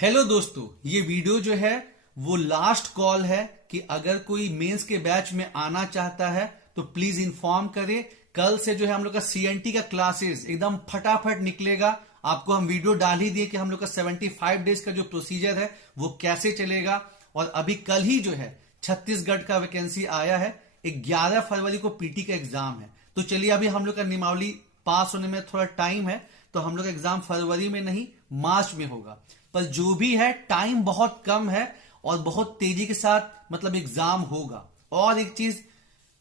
Hello दोस्तों, ये video जो है वो लास्ट कॉल है कि अगर कोई मेंस के बैच में आना चाहता है तो प्लीज इन्फॉर्म करें। कल से जो है हम लोग का सीएनटी का क्लासेस एकदम फटाफट निकलेगा। आपको हम वीडियो डाल ही दिए कि हम लोग का 75 डेज का जो प्रोसीजर है वो कैसे चलेगा। और अभी कल ही जो है छत्तीसगढ़ का वैकेंसी आया है। 11 फरवरी को पीटी का एग्जाम है। तो चलिए, अभी हम लोग का नियमावली पास होने में थोड़ा टाइम है, तो हम लोग का एग्जाम फरवरी में नहीं मार्च में होगा। पर जो भी है टाइम बहुत कम है और बहुत तेजी के साथ मतलब एग्जाम होगा। और एक चीज,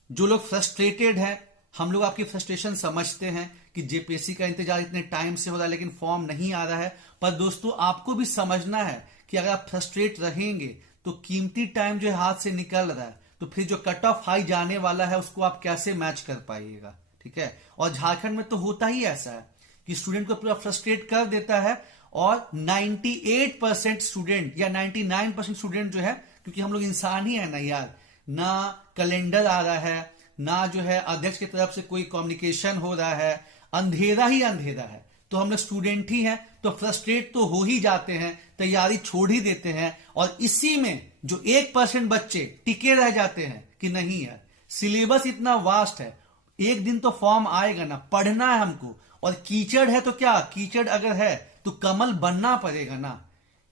जो लोग फ्रस्ट्रेटेड हैं, हम लोग आपकी फ्रस्ट्रेशन समझते हैं कि जेपीएससी का इंतजार इतने टाइम से हो रहा है लेकिन फॉर्म नहीं आ रहा है। पर दोस्तों, आपको भी समझना है कि अगर आप फ्रस्ट्रेट रहेंगे तो कीमती टाइम जो है हाथ से निकल रहा है, तो फिर जो कट ऑफ हाई जाने वाला है उसको आप कैसे मैच कर पाइएगा। ठीक है। और झारखंड में तो होता ही ऐसा है कि स्टूडेंट को पूरा फ्रस्ट्रेट कर देता है। और 98% स्टूडेंट या 99% स्टूडेंट जो है, क्योंकि हम लोग इंसान ही है ना यार, ना कैलेंडर आ रहा है, ना जो है अध्यक्ष की तरफ से कोई कम्युनिकेशन हो रहा है, अंधेरा ही अंधेरा है। तो हम लोग स्टूडेंट ही हैं, तो फ्रस्ट्रेट तो हो ही जाते हैं, तैयारी छोड़ ही देते हैं। और इसी में जो 1% बच्चे टिके रह जाते हैं कि नहीं यार, सिलेबस इतना वास्ट है, एक दिन तो फॉर्म आएगा ना, पढ़ना है हमको। और कीचड़ है तो क्या, कीचड़ अगर है तो कमल बनना पड़ेगा ना।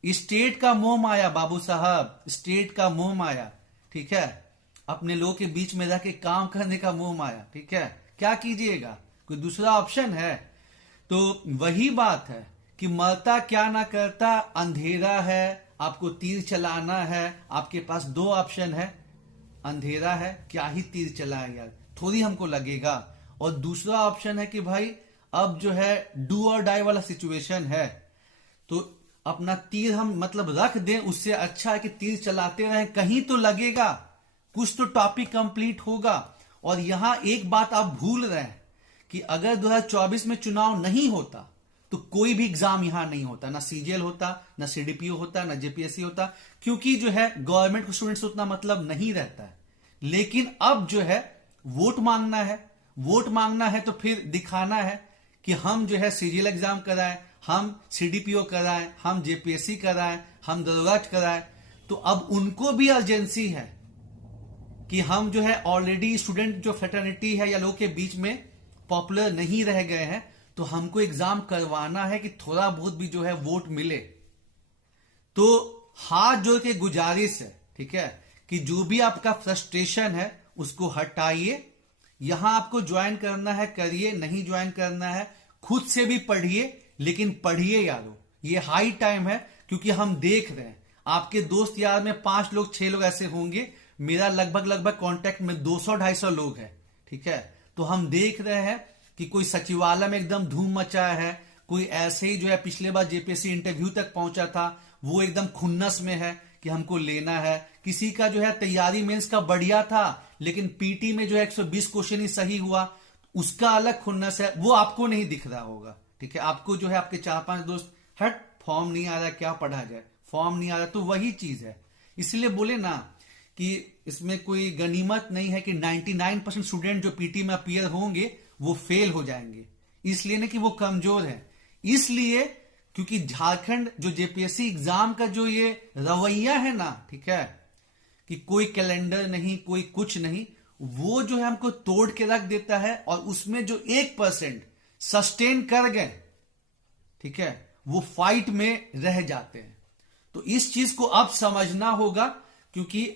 स्टेट का मोह माया बाबू साहब, स्टेट का मोह माया। ठीक है। अपने लोगों के बीच में रह के काम करने का मोह माया। ठीक है। क्या कीजिएगा, कोई दूसरा ऑप्शन है? तो वही बात है कि मरता क्या ना करता, अंधेरा है, आपको तीर चलाना है। आपके पास दो ऑप्शन है, अंधेरा है, क्या ही तीर चलाए यार, थोड़ी हमको लगेगा। और दूसरा ऑप्शन है कि भाई अब जो है डू और डाई वाला सिचुएशन है, तो अपना तीर हम मतलब रख दें, उससे अच्छा है कि तीर चलाते रहें, कहीं तो लगेगा, कुछ तो टॉपिक कंप्लीट होगा। और यहां एक बात आप भूल रहे हैं कि अगर 2024 में चुनाव नहीं होता तो कोई भी एग्जाम यहां नहीं होता, ना सीजीएल होता, ना सीडीपीओ होता, ना जेपीएससी होता, क्योंकि जो है गवर्नमेंट को स्टूडेंट्स उतना मतलब नहीं रहता है। लेकिन अब जो है वोट मांगना है, वोट मांगना है तो फिर दिखाना है कि हम जो है सीजीएल एग्जाम कराएं, हम सीडीपीओ कराएं, हम जेपीएससी कराएं, हम दरोगा कराएं। तो अब उनको भी अर्जेंसी है कि हम जो है ऑलरेडी स्टूडेंट जो फ्रेटर्निटी है या लोगों के बीच में पॉपुलर नहीं रह गए हैं, तो हमको एग्जाम करवाना है कि थोड़ा बहुत भी जो है वोट मिले। तो हाथ जोड़ के गुजारिश है, ठीक है, कि जो भी आपका फ्रस्ट्रेशन है उसको हटाइए। यहां आपको ज्वाइन करना है करिए, नहीं ज्वाइन करना है खुद से भी पढ़िए, लेकिन पढ़िए यारो, ये हाई टाइम है। क्योंकि हम देख रहे हैं आपके दोस्त यार में 5 लोग 6 लोग ऐसे होंगे, मेरा लगभग कांटेक्ट में 200-250 लोग हैं। ठीक है। तो हम देख रहे हैं कि कोई सचिवालय में एकदम धूम मचाया है, कोई ऐसे ही जो है पिछले बार जेपीएससी इंटरव्यू तक पहुंचा था, वो एकदम खुन्नस में है कि हमको लेना है। किसी का जो है तैयारी मेंस का बढ़िया था लेकिन पीटी में जो है 120 क्वेश्चन ही सही हुआ, उसका अलग खुन्नस है, वो आपको नहीं दिख रहा होगा। ठीक है। आपको जो है आपके 4-5 दोस्त, हट फॉर्म नहीं आ रहा, क्या पढ़ा जाए, फॉर्म नहीं आ रहा, तो वही चीज है। इसलिए बोले ना कि इसमें कोई गनीमत नहीं है कि 99% स्टूडेंट जो पीटी में अपीयर होंगे वो फेल हो जाएंगे। इसलिए ना कि वो कमजोर है, इसलिए क्योंकि झारखंड जो जेपीएससी एग्जाम का जो ये रवैया है ना, ठीक है, कि कोई कैलेंडर नहीं, कोई कुछ नहीं, वो जो है हमको तोड़ के रख देता है। और उसमें जो 1% सस्टेन कर गए, ठीक है, वो फाइट में रह जाते हैं। तो इस चीज को अब समझना होगा, क्योंकि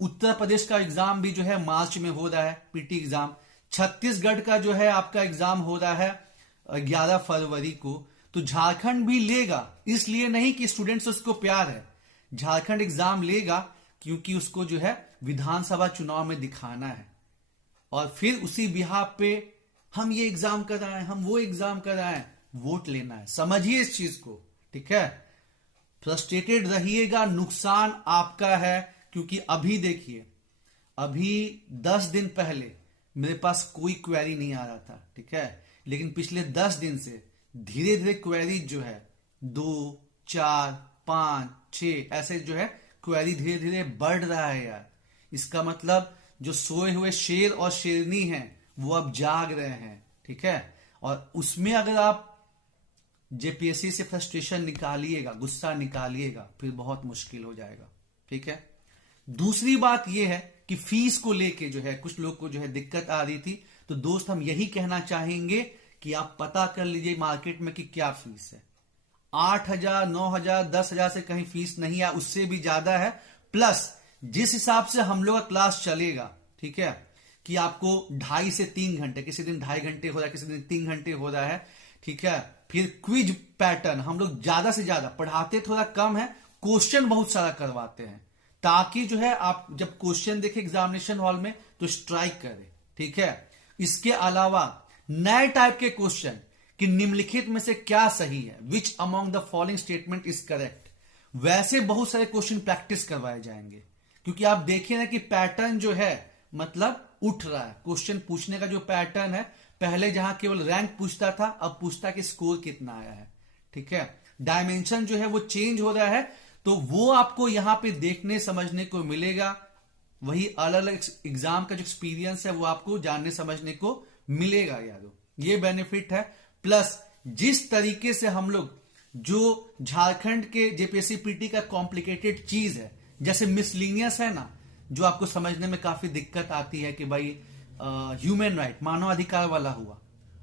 उत्तर प्रदेश का एग्जाम भी जो है मार्च में हो रहा है, पीटी एग्जाम। छत्तीसगढ़ का जो है आपका एग्जाम हो रहा है 11 फरवरी को। तो झारखंड भी लेगा, इसलिए नहीं कि स्टूडेंट्स उसको प्यार है, झारखंड एग्जाम लेगा क्योंकि उसको जो है विधानसभा चुनाव में दिखाना है। और फिर उसी बिहाफ पे हम ये एग्जाम कराएं, हम वो एग्जाम कराएं, वोट लेना है। समझिए इस चीज को। ठीक है। फ्रस्ट्रेटेड रहिएगा, नुकसान आपका है। क्योंकि अभी देखिए, अभी 10 दिन पहले मेरे पास कोई क्वेरी नहीं आ रहा था, ठीक है, लेकिन पिछले 10 दिन से धीरे धीरे क्वेरी जो है 2, 4, 5, 6 ऐसे जो है क्वेरी धीरे धीरे बढ़ रहा है यार। इसका मतलब जो सोए हुए शेर और शेरनी हैं वो अब जाग रहे हैं। ठीक है। और उसमें अगर आप जेपीएससी से फ्रस्ट्रेशन निकालिएगा, गुस्सा निकालिएगा, फिर बहुत मुश्किल हो जाएगा। ठीक है। दूसरी बात यह है कि फीस को लेके जो है कुछ लोग को जो है दिक्कत आ रही थी, तो दोस्त हम यही कहना चाहेंगे कि आप पता कर लीजिए मार्केट में कि क्या फीस है। 8,000, 9,000, 10,000 से कहीं फीस नहीं है, उससे भी ज्यादा है। प्लस जिस हिसाब से हम लोग का क्लास चलेगा, ठीक है, कि आपको 2.5 से 3 घंटे, किसी दिन 2.5 घंटे हो रहा है, किसी दिन 3 घंटे हो रहा है। ठीक है। फिर क्विज पैटर्न हम लोग ज्यादा से ज्यादा पढ़ाते, थोड़ा कम है, क्वेश्चन बहुत सारा करवाते हैं, ताकि जो है आप जब क्वेश्चन देखें एग्जामिनेशन हॉल में तो स्ट्राइक करें। ठीक है। इसके अलावा नए टाइप के क्वेश्चन कि निम्नलिखित में से क्या सही है, which among the following statement is correct, वैसे बहुत सारे क्वेश्चन प्रैक्टिस करवाए जाएंगे। क्योंकि आप देखिए ना कि पैटर्न जो है मतलब उठ रहा है, क्वेश्चन पूछने का जो पैटर्न है, पहले जहां केवल रैंक पूछता था, अब पूछता कि स्कोर कितना आया है। ठीक है। डायमेंशन जो है वो चेंज हो रहा है, तो वो आपको यहां पे देखने समझने को मिलेगा। वही अलग अलग एग्जाम का जो एक्सपीरियंस है वो आपको जानने समझने को मिलेगा यारो, ये बेनिफिट है। प्लस जिस तरीके से हम लोग जो झारखंड के जेपीएससी पीटी का कॉम्प्लिकेटेड चीज है, जैसे मिसलिनियस है ना, जो आपको समझने में काफी दिक्कत आती है कि भाई ह्यूमन राइट, मानव अधिकार वाला हुआ,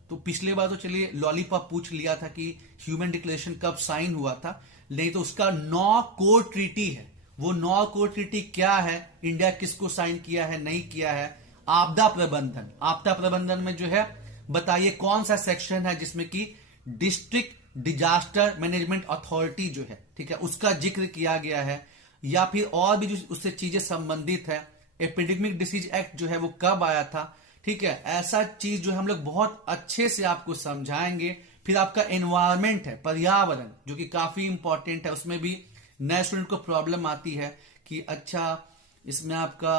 तो पिछले बार तो चलिए लॉलीपॉप पूछ लिया था कि ह्यूमन डिक्लेरेशन कब साइन हुआ था, नहीं तो उसका 9 कोर ट्रीटी है। वो 9 कोर ट्रीटी क्या है, इंडिया किसको साइन किया है, नहीं किया है। आपदा प्रबंधन, आपदा प्रबंधन में जो है बताइए कौन सा सेक्शन है जिसमें कि डिस्ट्रिक्ट डिजास्टर मैनेजमेंट अथॉरिटी जो है, ठीक है, उसका जिक्र किया गया है, या फिर और भी जो उससे चीजें संबंधित है। एपिडेमिक डिसीज एक्ट जो है वो कब आया था। ठीक है। ऐसा चीज जो हम लोग बहुत अच्छे से आपको समझाएंगे। फिर आपका एनवायरमेंट है, पर्यावरण, जो कि काफी इंपॉर्टेंट है, उसमें भी नए स्टूडेंट को प्रॉब्लम आती है कि अच्छा इसमें आपका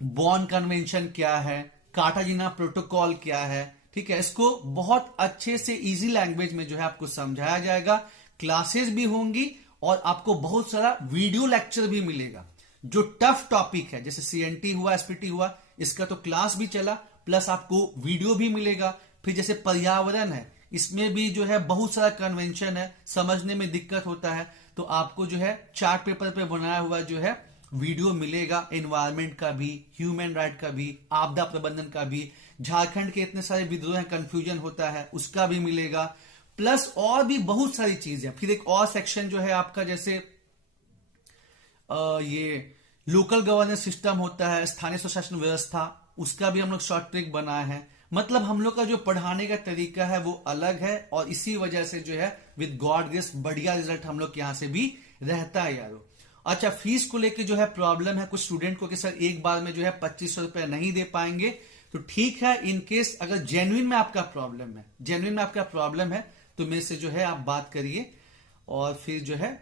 बॉन कन्वेंशन क्या है, कार्टाजिना प्रोटोकॉल क्या है। ठीक है। इसको बहुत अच्छे से इजी लैंग्वेज में जो है आपको समझाया जाएगा, क्लासेस भी होंगी और आपको बहुत सारा वीडियो लेक्चर भी मिलेगा। जो टफ टॉपिक है जैसे सीएनटी हुआ, एसपीटी हुआ, इसका तो क्लास भी चला, प्लस आपको वीडियो भी मिलेगा। फिर जैसे पर्यावरण है, इसमें भी जो है बहुत सारा कन्वेंशन है, समझने में दिक्कत होता है, तो आपको जो है चार्ट पेपर पे बनाया हुआ जो है वीडियो मिलेगा, एनवायरमेंट का भी, ह्यूमन राइट का भी, आपदा प्रबंधन का भी, झारखंड के इतने सारे विद्रोह हैं, कंफ्यूजन होता है, उसका भी मिलेगा, प्लस और भी बहुत सारी चीजें। फिर एक और सेक्शन जो है आपका जैसे ये लोकल गवर्नेंस सिस्टम होता है, स्थानीय स्वशासन व्यवस्था, उसका भी हम लोग शॉर्ट ट्रिक बनाए हैं। मतलब हम लोग का जो पढ़ाने का तरीका है वो अलग है, और इसी वजह से जो है विद गॉड ग्रेस बढ़िया रिजल्ट हम लोग के यहां से भी रहता है यारो। अच्छा, फीस को लेके जो है प्रॉब्लम है कुछ स्टूडेंट को कि सर एक बार में जो है 2500 रुपए नहीं दे पाएंगे, तो ठीक है, इन केस अगर जेन्युइन में आपका प्रॉब्लम है, जेन्युइन में आपका प्रॉब्लम है, तो मेरे से जो है आप बात करिए, और फिर जो है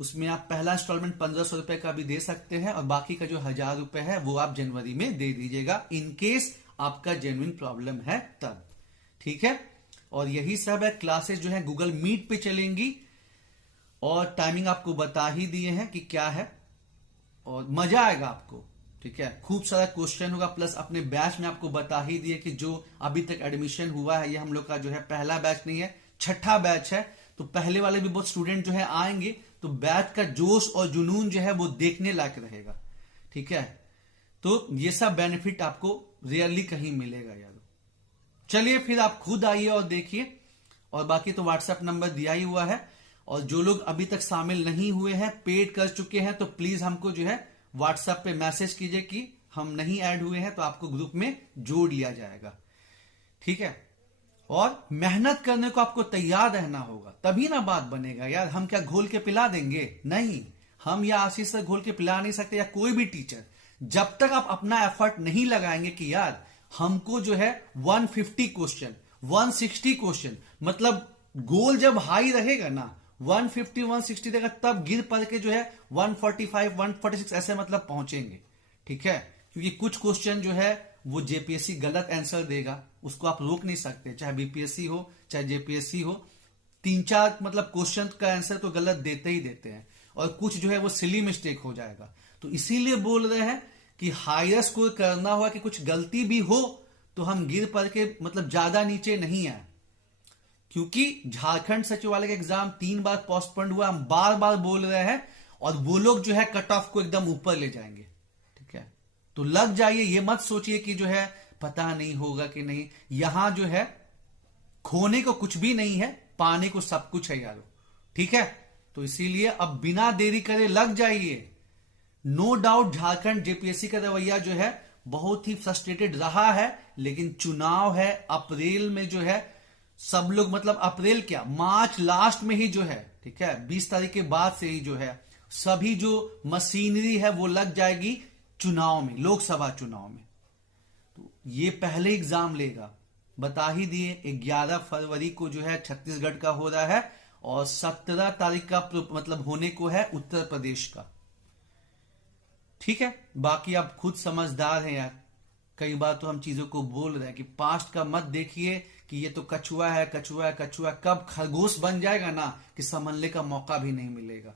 उसमें आप पहला इंस्टॉलमेंट 1500 रुपए का भी दे सकते हैं, और बाकी का जो 1000 रुपए है वो आप जनवरी में दे दीजिएगा, इन केस आपका जेन्युइन प्रॉब्लम है तब। ठीक है। और यही सब है। क्लासेस जो है गूगल मीट पे चलेंगी, और टाइमिंग आपको बता ही दिए हैं कि क्या है, और मजा आएगा आपको। ठीक है। खूब सारा क्वेश्चन होगा, प्लस अपने बैच में आपको बता ही दिए कि जो अभी तक एडमिशन हुआ है, ये हम लोग का जो है पहला बैच नहीं है, 6ठा बैच है, तो पहले वाले भी बहुत स्टूडेंट जो है आएंगे, तो बैच का जोश और जुनून जो है वो देखने लायक रहेगा। ठीक है। तो ये सब बेनिफिट आपको रियली कहीं मिलेगा यार। चलिए फिर आप खुद आइए और देखिए, और बाकी तो व्हाट्सएप नंबर दिया ही हुआ है, और जो लोग अभी तक शामिल नहीं हुए हैं, पेड कर चुके हैं, तो प्लीज हमको जो है व्हाट्सएप पे मैसेज कीजिए कि हम नहीं ऐड हुए हैं, तो आपको ग्रुप में जोड़ लिया जाएगा। ठीक है। और मेहनत करने को आपको तैयार रहना होगा, तभी ना बात बनेगा यार। हम क्या घोल के पिला देंगे? नहीं, हम या आशीष से घोल के पिला नहीं सकते, या कोई भी टीचर, जब तक आप अपना एफर्ट नहीं लगाएंगे कि यार हमको जो है 150 क्वेश्चन, 160 क्वेश्चन, मतलब गोल जब हाई रहेगा ना, 150 160 रहेगा, तब गिर पड़ के जो है 145 146 ऐसे मतलब पहुंचेंगे। ठीक है। क्योंकि कुछ क्वेश्चन जो है वो जेपीएससी गलत आंसर देगा, उसको आप रोक नहीं सकते, चाहे बीपीएससी हो चाहे जेपीएससी हो, 3-4 मतलब क्वेश्चन का आंसर तो गलत देते ही देते हैं, और कुछ जो है वो सिली मिस्टेक हो जाएगा। तो इसीलिए बोल रहे हैं कि हायर स्कोर करना हुआ कि कुछ गलती भी हो तो हम गिर पड़ के मतलब ज्यादा नीचे नहीं आए। क्योंकि झारखंड सचिवालय का एग्जाम 3 बार पोस्टपोन्ड हुआ, हम बार बार बोल रहे हैं, और वो लोग जो है कट ऑफ को एकदम ऊपर ले जाएंगे। ठीक है, तो लग जाइए, ये मत सोचिए कि जो है पता नहीं होगा कि नहीं। यहां जो है खोने को कुछ भी नहीं है, पाने को सब कुछ है यारो। ठीक है, तो इसीलिए अब बिना देरी करे लग जाइए। नो डाउट झारखंड जेपीएससी का रवैया जो है बहुत ही फ्रस्ट्रेटेड रहा है, लेकिन चुनाव है अप्रैल में जो है, सब लोग मतलब अप्रैल क्या, मार्च लास्ट में ही जो है, ठीक है, 20 तारीख के बाद से ही जो है सभी जो मशीनरी है वो लग जाएगी चुनाव में, लोकसभा चुनाव में। तो ये पहले एग्जाम लेगा, बता ही दिए 11 फरवरी को जो है छत्तीसगढ़ का हो रहा है, और 17 तारीख का मतलब होने को है उत्तर प्रदेश का। ठीक है, बाकी आप खुद समझदार हैं यार, कई बार तो हम चीजों को बोल रहे हैं कि पास्ट का मत देखिए कि ये तो कछुआ है, कछुआ है, कछुआ, कब खरगोश बन जाएगा ना कि समझने का मौका भी नहीं मिलेगा।